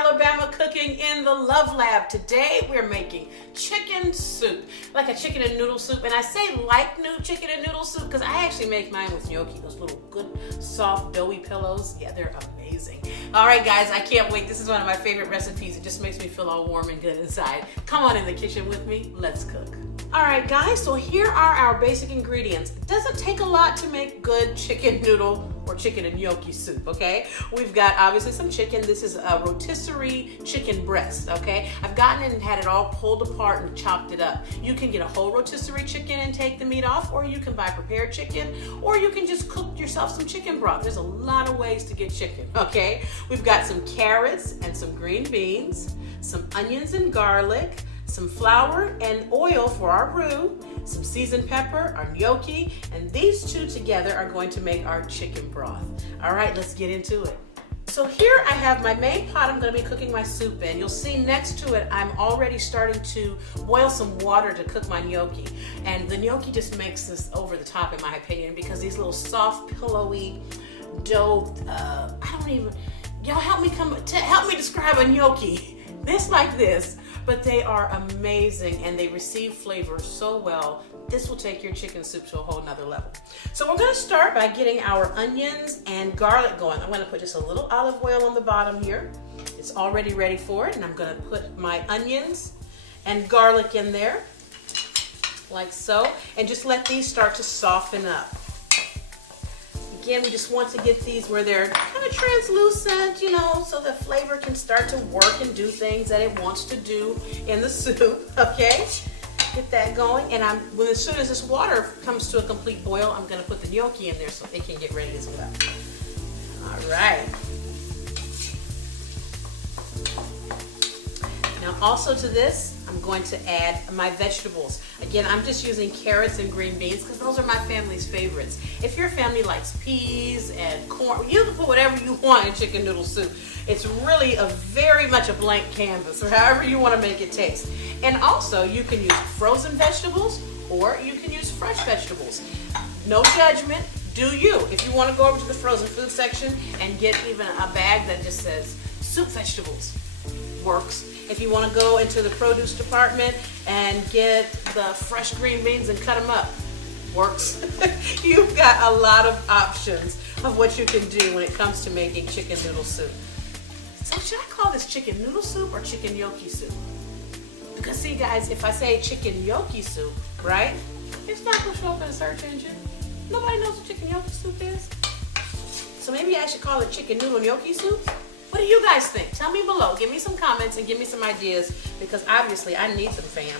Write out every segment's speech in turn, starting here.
Alabama Cooking in the Love Lab. Today we're making chicken soup, like a chicken and noodle soup. And I say like new chicken and noodle soup because I actually make mine with gnocchi, those little good soft doughy pillows. Yeah, they're amazing. All right guys, I can't wait. This is one of my favorite recipes. It just makes me feel all warm and good inside. Come on in the kitchen with me, let's cook. All right guys, so here are our basic ingredients. It doesn't take a lot to make good chicken noodle or chicken and gnocchi soup, okay? We've got obviously some chicken. This is a rotisserie chicken breast, okay? I've gotten it and had it all pulled apart and chopped it up. You can get a whole rotisserie chicken and take the meat off, or you can buy prepared chicken, or you can just cook yourself some chicken broth. There's a lot of ways to get chicken, okay? We've got some carrots and some green beans, some onions and garlic, some flour and oil for our roux, some seasoned pepper, our gnocchi, and these two together are going to make our chicken broth. All right, let's get into it. So here I have my main pot I'm going to be cooking my soup in. You'll see next to it I'm already starting to boil some water to cook my gnocchi. And the gnocchi just makes this over the top in my opinion because these little soft, pillowy dough, y'all help me describe a gnocchi. This like this. But they are amazing and they receive flavor so well. This will take your chicken soup to a whole nother level. So we're gonna start by getting our onions and garlic going. I'm gonna put just a little olive oil on the bottom here. It's already ready for it, and I'm gonna put my onions and garlic in there, like so, and just let these start to soften up. Again, we just want to get these where they're kind of translucent, you know, so the flavor can start to work and do things that it wants to do in the soup, okay? Get that going, and as soon as this water comes to a complete boil, I'm gonna put the gnocchi in there so it can get ready as well. All right. Now also to this, I'm going to add my vegetables. Again, I'm just using carrots and green beans because those are my family's favorites. If your family likes peas and corn, you can put whatever you want in chicken noodle soup. It's really very much a blank canvas, or however you want to make it taste. And also, you can use frozen vegetables or you can use fresh vegetables. No judgment, do you. If you want to go over to the frozen food section and get even a bag that just says soup vegetables, works. If you want to go into the produce department and get the fresh green beans and cut them up, works. You've got a lot of options of what you can do when it comes to making chicken noodle soup. So should I call this chicken noodle soup or chicken gnocchi soup? Because see guys, if I say chicken gnocchi soup, right, it's not going to show up in a search engine. Nobody knows what chicken gnocchi soup is. So maybe I should call it chicken noodle gnocchi soup? What do you guys think? Tell me below. Give me some comments and give me some ideas because obviously I need some fam.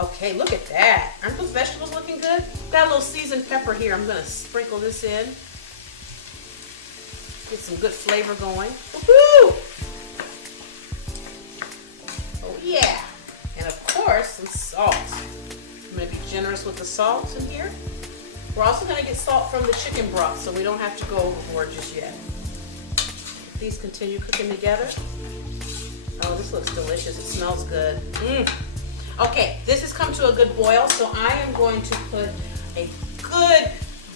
Okay, look at that. Aren't those vegetables looking good? Got a little seasoned pepper here. I'm going to sprinkle this in. Get some good flavor going. Woohoo! Oh yeah. And of course, some salt. I'm going to be generous with the salt in here. We're also going to get salt from the chicken broth so we don't have to go overboard just yet. These continue cooking together. Oh, this looks delicious. It smells good. Okay, this has come to a good boil, so I am going to put a good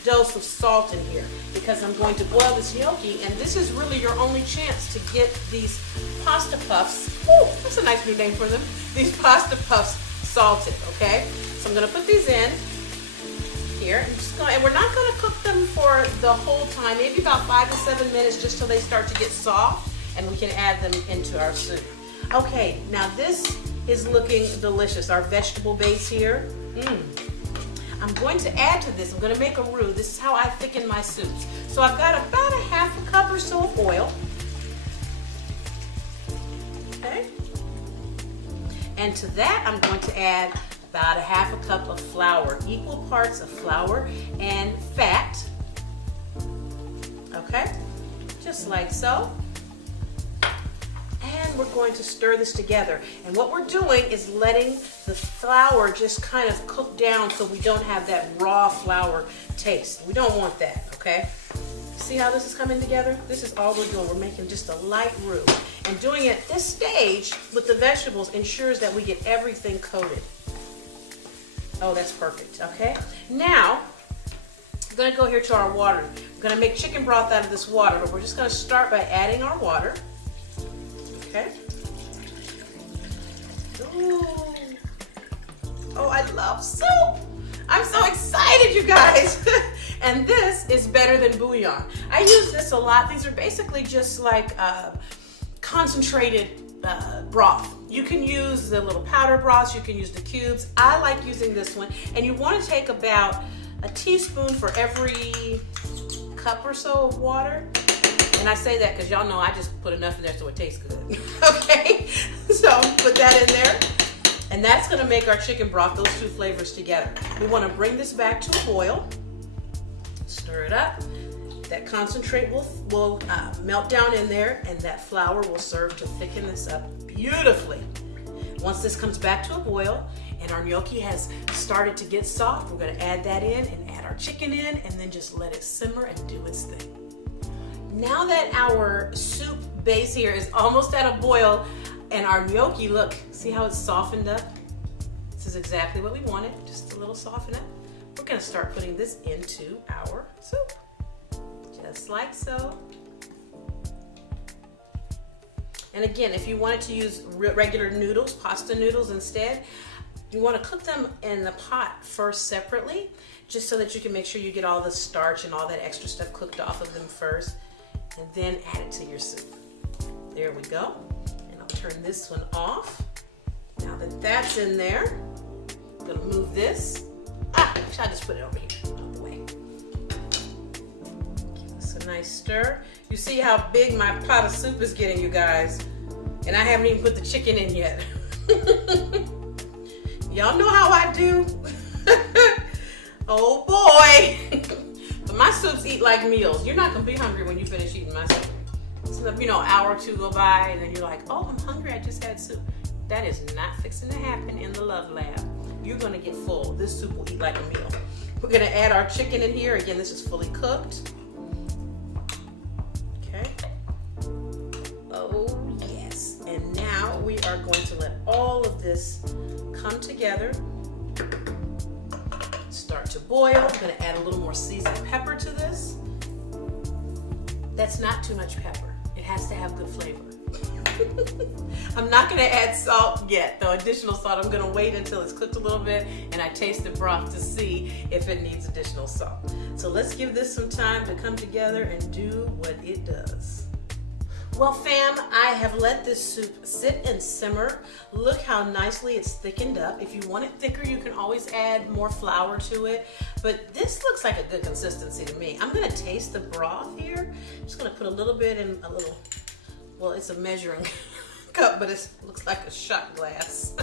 dose of salt in here because I'm going to boil this gnocchi, and this is really your only chance to get these pasta puffs. Ooh, that's a nice new name for them. These pasta puffs salted, okay? So I'm going to put these in here, and we're not going to cook them for the whole time, maybe about 5 to 7 minutes just till they start to get soft and we can add them into our soup. Okay, now this is looking delicious, our vegetable base here. I'm going to add to this, I'm going to make a roux. This is how I thicken my soups. So I've got about a half a cup or so of oil. Okay. And to that I'm going to add about a half a cup of flour, equal parts of flour and fat. Okay, just like so. And we're going to stir this together. And what we're doing is letting the flour just kind of cook down so we don't have that raw flour taste. We don't want that, okay? See how this is coming together? This is all we're doing. We're making just a light roux. And doing it at this stage with the vegetables ensures that we get everything coated. Oh, that's perfect, okay? Now, I'm gonna go here to our water. We're gonna make chicken broth out of this water, but we're just gonna start by adding our water. Okay. Ooh. Oh, I love soup. I'm so excited, you guys. And this is better than bouillon. I use this a lot. These are basically just like concentrated broth. You can use the little powder broths, you can use the cubes. I like using this one. And you want to take about a teaspoon for every cup or so of water. And I say that because y'all know I just put enough in there so it tastes good. Okay, so put that in there. And that's gonna make our chicken broth, those two flavors together. We wanna bring this back to a boil. Stir it up. That concentrate will melt down in there, and that flour will serve to thicken this up beautifully. Once this comes back to a boil and our gnocchi has started to get soft, we're gonna add that in and add our chicken in, and then just let it simmer and do its thing. Now that our soup base here is almost at a boil and our gnocchi, look, see how it's softened up? This is exactly what we wanted, just a little soften up. We're gonna start putting this into our soup, just like so. And again, if you wanted to use regular noodles, pasta noodles instead, you wanna cook them in the pot first separately, just so that you can make sure you get all the starch and all that extra stuff cooked off of them first, and then add it to your soup. There we go. And I'll turn this one off. Now that that's in there, I'm gonna move this. Should I just put it over here, out of the way. Give this a nice stir. You see how big my pot of soup is getting, you guys. And I haven't even put the chicken in yet. Y'all know how I do. Oh boy. But my soups eat like meals. You're not gonna be hungry when you finish eating my soup. So, you know, an hour or two go by and then you're like, oh, I'm hungry, I just had soup. That is not fixing to happen in the Love Lab. You're gonna get full. This soup will eat like a meal. We're gonna add our chicken in here. Again, this is fully cooked. Okay. Oh yes. And now we are going to let all of this come together. Start to boil. I'm gonna add a little more seasoned pepper to this. That's not too much pepper. It has to have good flavor. I'm not gonna add salt yet, though additional salt. I'm gonna wait until it's cooked a little bit and I taste the broth to see if it needs additional salt. So let's give this some time to come together and do what it does. Well, fam, I have let this soup sit and simmer. Look how nicely it's thickened up. If you want it thicker, you can always add more flour to it. But this looks like a good consistency to me. I'm gonna taste the broth here. I'm just gonna put a little bit in a little, well, it's a measuring cup, but it looks like a shot glass.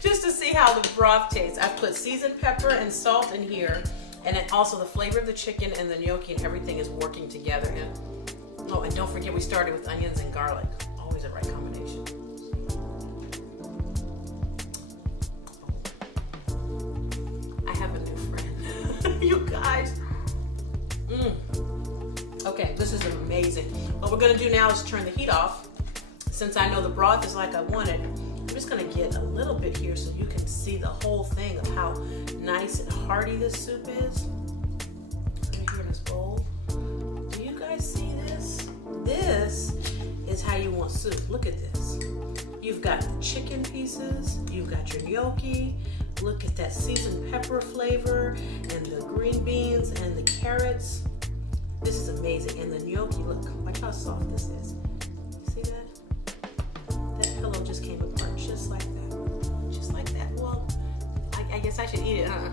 Just to see how the broth tastes. I've put seasoned pepper and salt in here, and then also the flavor of the chicken and the gnocchi and everything is working together. Oh, and don't forget we started with onions and garlic. Always the right combination. I have a new friend. You guys. Okay, this is amazing. What we're gonna do now is turn the heat off. Since I know the broth is like I wanted, I'm just gonna get a little bit here so you can see the whole thing of how nice and hearty this soup is. Right here in this bowl. Do you guys see this? This is how you want soup. Look at this. You've got the chicken pieces, you've got your gnocchi. Look at that seasoned pepper flavor and the green beans and the carrots. This is amazing. And the gnocchi, look, watch how soft this is. See that? That pillow just came apart just like that. Just like that. Well, I guess I should eat it, huh?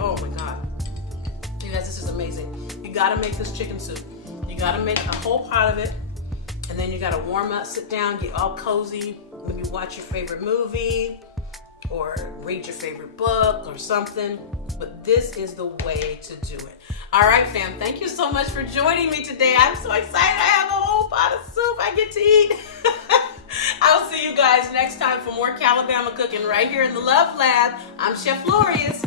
Oh my God. You guys, this is amazing. You gotta make this chicken soup. You gotta make a whole pot of it, and then you gotta warm up, sit down, get all cozy, maybe watch your favorite movie, or read your favorite book or something. But this is the way to do it. All right, fam, thank you so much for joining me today. I'm so excited. I have a whole pot of soup I get to eat. I'll see you guys next time for more Calabama cooking right here in the Love Lab. I'm Chef Lorious.